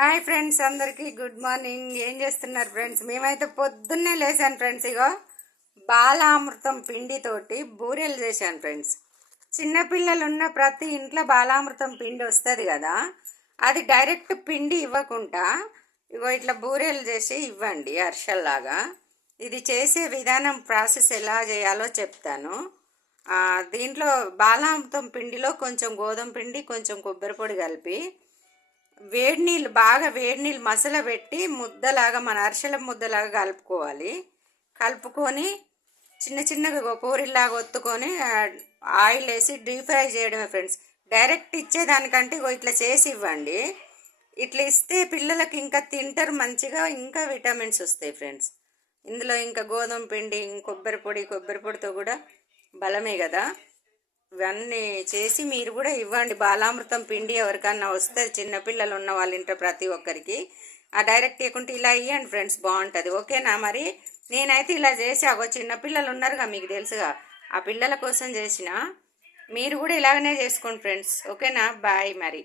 Hi friends, అందరికీ good morning. ఏం చేస్తున్నారు ఫ్రెండ్స్? మేమైతే పొద్దున్నే లేచాను ఫ్రెండ్స్. ఇగో బాలామృతం పిండితోటి బూరెలు చేశాను ఫ్రెండ్స్. చిన్నపిల్లలు ఉన్న ప్రతి ఇంట్లో బాలామృతం పిండి వస్తుంది కదా, అది డైరెక్ట్ పిండి ఇవ్వకుండా ఇగో ఇట్లా బూరెలు చేసి ఇవ్వండి అర్షల్లాగా. ఇది చేసే విధానం ప్రాసెస్ ఎలా చేయాలో చెప్తాను. దీంట్లో బాలామృతం పిండిలో కొంచెం గోధుమ పిండి, కొంచెం కొబ్బరి పొడి కలిపి వేడి నీళ్ళు, బాగా వేడి నీళ్ళు మసల పెట్టి ముద్దలాగా, మన అరిసెల ముద్దలాగా కలుపుకోవాలి. కలుపుకొని చిన్న చిన్నగా పూరిలాగా ఒత్తుకొని ఆయిల్ వేసి డీప్ ఫ్రై చేయడమే ఫ్రెండ్స్. డైరెక్ట్ ఇచ్చేదానికంటే ఇట్లా చేసి ఇవ్వండి. ఇట్లా ఇస్తే పిల్లలకి ఇంకా తింటారు మంచిగా, ఇంకా విటమిన్స్ వస్తాయి ఫ్రెండ్స్. ఇందులో ఇంకా గోధుమ పిండి, కొబ్బరి పొడితో కూడా బలమే కదా. ఇవన్నీ చేసి మీరు కూడా ఇవ్వండి. బాలామృతం పిండి ఎవరికన్నా వస్తే, చిన్నపిల్లలు ఉన్న వాళ్ళ ఇంట్లో ప్రతి ఒక్కరికి డైరెక్ట్ ఇవ్వకుంటే ఇలా ఇవ్వండి ఫ్రెండ్స్, బాగుంటుంది. ఓకేనా? మరి నేనైతే ఇలా చేసి చిన్నపిల్లలు ఉన్నారుగా, మీకు తెలుసుగా, ఆ పిల్లల కోసం చేసిన. మీరు కూడా ఇలాగనే చేసుకోండి ఫ్రెండ్స్. ఓకేనా? బాయ్ మరి.